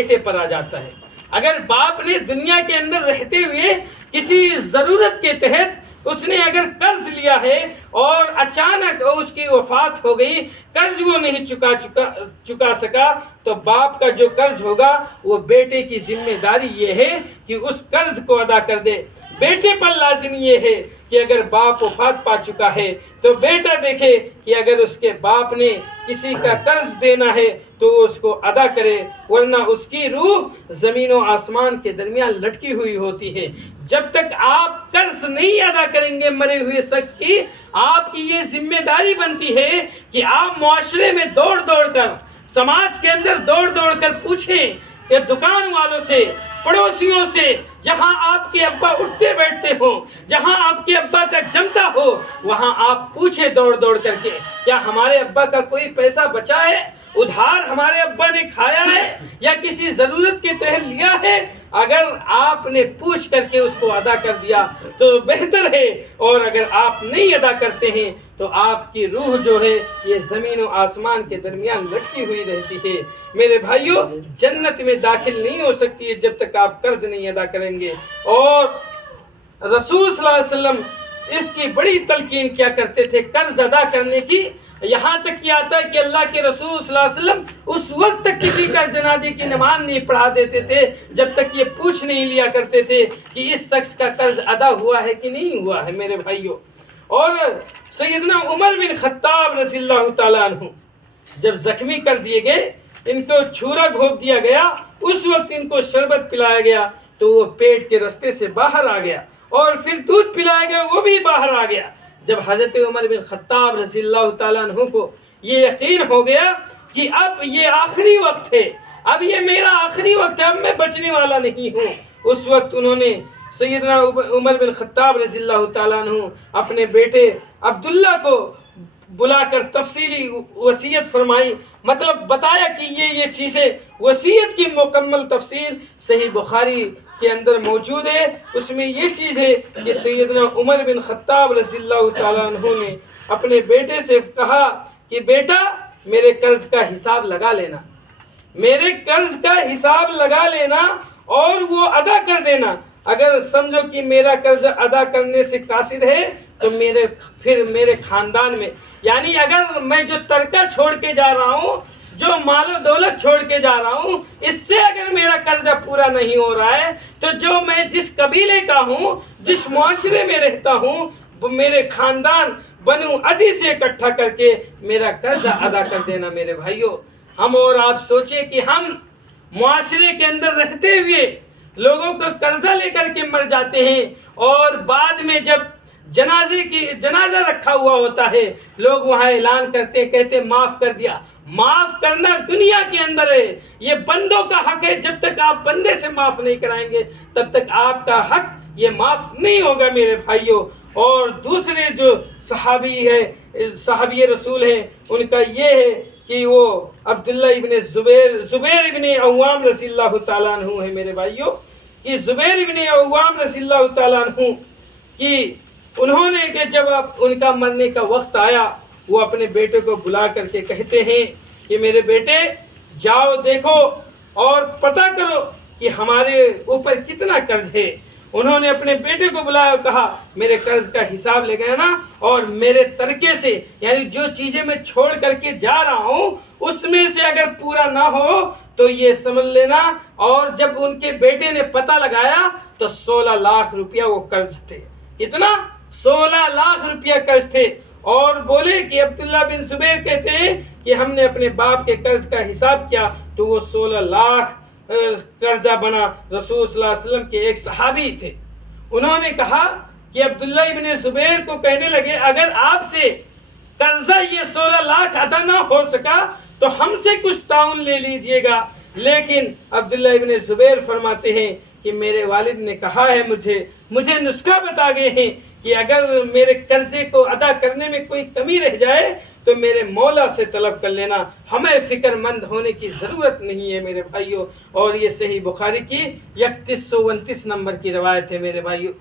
بیٹے پر آ جاتا ہے۔ اگر باپ نے دنیا کے اندر رہتے ہوئے کسی ضرورت کے تحت اس نے اگر قرض لیا ہے اور اچانک اس کی وفات ہو گئی، قرض وہ نہیں چکا سکا، تو باپ کا جو قرض ہوگا وہ بیٹے کی ذمہ داری یہ ہے کہ اس قرض کو ادا کر دے۔ بیٹے پر لازم یہ ہے کہ اگر باپ وفات پا چکا ہے تو بیٹا دیکھے کہ اگر اس کے باپ نے کسی کا قرض دینا ہے تو اس کو ادا کرے، ورنہ اس کی روح زمین و آسمان کے درمیان لٹکی ہوئی ہوتی ہے۔ جب تک آپ قرض نہیں ادا کریں گے مرے ہوئے شخص کی، آپ کی یہ ذمہ داری بنتی ہے کہ آپ معاشرے میں دوڑ دوڑ کر، سماج کے اندر دوڑ دوڑ کر پوچھیں کہ دکان والوں سے، پڑوسیوں سے، جہاں آپ کے ابا اٹھتے بیٹھتے ہو، جہاں آپ کے ابا کا جمتا ہو، وہاں آپ پوچھیں دوڑ دوڑ کر کے کیا ہمارے ابا کا کوئی پیسہ بچا ہے، ادھار ہمارے ابا نے کھایا ہے یا کسی ضرورت کے تحت لیا ہے۔ اگر آپ نے پوچھ کر کے اس کو ادا کر دیا تو بہتر ہے، اور اگر آپ نہیں ادا کرتے ہیں تو آپ کی روح جو ہے یہ زمین و آسمان کے درمیان لٹکی ہوئی رہتی ہے۔ میرے بھائیوں، جنت میں داخل نہیں ہو سکتی ہے جب تک آپ قرض نہیں ادا کریں گے۔ اور رسول صلی اللہ علیہ وسلم اس کی بڑی تلقین کیا کرتے تھے قرض ادا کرنے کی، یہاں تک کیا آتا ہے کہ اللہ کے رسول صلی اللہ علیہ وسلم اس وقت تک کسی کا جنازے کی نماز نہیں پڑھا دیتے تھے جب تک یہ پوچھ نہیں لیا کرتے تھے کہ اس شخص کا قرض ادا ہوا ہے کہ نہیں ہوا ہے۔ میرے بھائیوں، اور سیدنا عمر بن خطاب رضی اللہ تعالیٰ عنہ جب زخمی کر دیے گئے، ان کو چھورا گھونپ دیا گیا، اس وقت ان کو شربت پلایا گیا تو وہ پیٹ کے رستے سے باہر آ گیا، اور پھر دودھ پلایا گیا وہ بھی باہر آ گیا۔ جب حضرت عمر بن خطاب رضی اللہ تعالیٰ عنہ کو یہ یقین ہو گیا کہ اب یہ آخری وقت ہے، اب یہ میرا آخری وقت ہے، اب میں بچنے والا نہیں ہوں، اس وقت انہوں نے سیدنا عمر بن خطاب رضی اللہ تعالیٰ عنہ اپنے بیٹے عبداللہ کو بلا کر تفصیلی وصیت فرمائی، مطلب بتایا کہ یہ چیزیں، وصیت کی مکمل تفصیل صحیح بخاری کے اندر موجود ہے۔ اس میں یہ چیز ہے کہ سیدنا عمر بن خطاب رضی اللہ تعالیٰ عنہ نے اپنے بیٹے سے کہا کہ بیٹا میرے قرض کا حساب لگا لینا، میرے قرض کا حساب لگا لینا اور وہ ادا کر دینا۔ اگر سمجھو کہ میرا قرض ادا کرنے سے قاصر ہے تو پھر میرے خاندان میں، یعنی اگر میں جو ترکہ چھوڑ کے جا رہا ہوں، جو مال و دولت چھوڑ کے جا رہا ہوں، اس سے اگر میرا قرضہ پورا نہیں ہو رہا ہے تو جو میں جس قبیلے کا ہوں، جس معاشرے میں رہتا ہوں، وہ میرے خاندان بنو عدی سے اکٹھا کر کے میرا قرضہ ادا کر دینا۔ میرے بھائیوں، ہم اور آپ سوچیں کہ ہم معاشرے کے اندر رہتے ہوئے لوگوں کو قرضہ لے کر کے مر جاتے ہیں، اور بعد میں جب جنازہ رکھا ہوا ہوتا ہے، لوگ وہاں اعلان کرتے کہتے معاف کر دیا۔ معاف کرنا دنیا کے اندر ہے، یہ بندوں کا حق ہے، جب تک آپ بندے سے معاف نہیں کرائیں گے تب تک آپ کا حق یہ معاف نہیں ہوگا میرے بھائیوں۔ اور دوسرے جو صحابی رسول ہیں، ان کا یہ ہے کہ وہ عبداللہ ابن زبیر ابن عوام رضی اللہ تعالیٰ عنہ ہے۔ میرے بھائیوں، کہ زبیر ابن عوام رضی اللہ تعالیٰ عنہ کہ انہوں نے کہ جب ان کا مرنے کا وقت آیا، وہ اپنے بیٹے کو بلا کر کے کہتے ہیں کہ میرے بیٹے جاؤ دیکھو اور پتہ کرو کہ ہمارے اوپر کتنا قرض ہے۔ انہوں نے اپنے بیٹے کو بلایا اور کہا میرے قرض کا حساب لے گئے نا، اور میرے ترکے سے، یعنی جو چیزیں میں چھوڑ کر کے جا رہا ہوں اس میں سے اگر پورا نہ ہو تو یہ سمجھ لینا۔ اور جب ان کے بیٹے نے پتہ لگایا تو 16 لاکھ روپیہ وہ قرض تھے۔ کتنا؟ 16 لاکھ روپیہ قرض تھے۔ اور بولے کہ عبداللہ بن زبیر کہتے ہیں کہ ہم نے اپنے باپ کے قرض کا حساب کیا تو وہ 16 لاکھ قرضہ بنا۔ رسول صلی اللہ علیہ وسلم کے ایک صحابی تھے، انہوں نے کہا کہ عبداللہ ابن زبیر کو کہنے لگے اگر آپ سے قرضہ یہ 16 لاکھ ادا نہ ہو سکا تو ہم سے کچھ تعاون لے لیجئے گا۔ لیکن عبداللہ ابن زبیر فرماتے ہیں کہ میرے والد نے کہا ہے مجھے نسخہ بتا گئے ہیں کہ اگر میرے قرضے کو ادا کرنے میں کوئی کمی رہ جائے تو میرے مولا سے طلب کر لینا، ہمیں فکر مند ہونے کی ضرورت نہیں ہے میرے بھائیوں۔ اور یہ صحیح بخاری کی 3129 نمبر کی روایت ہے میرے بھائیوں۔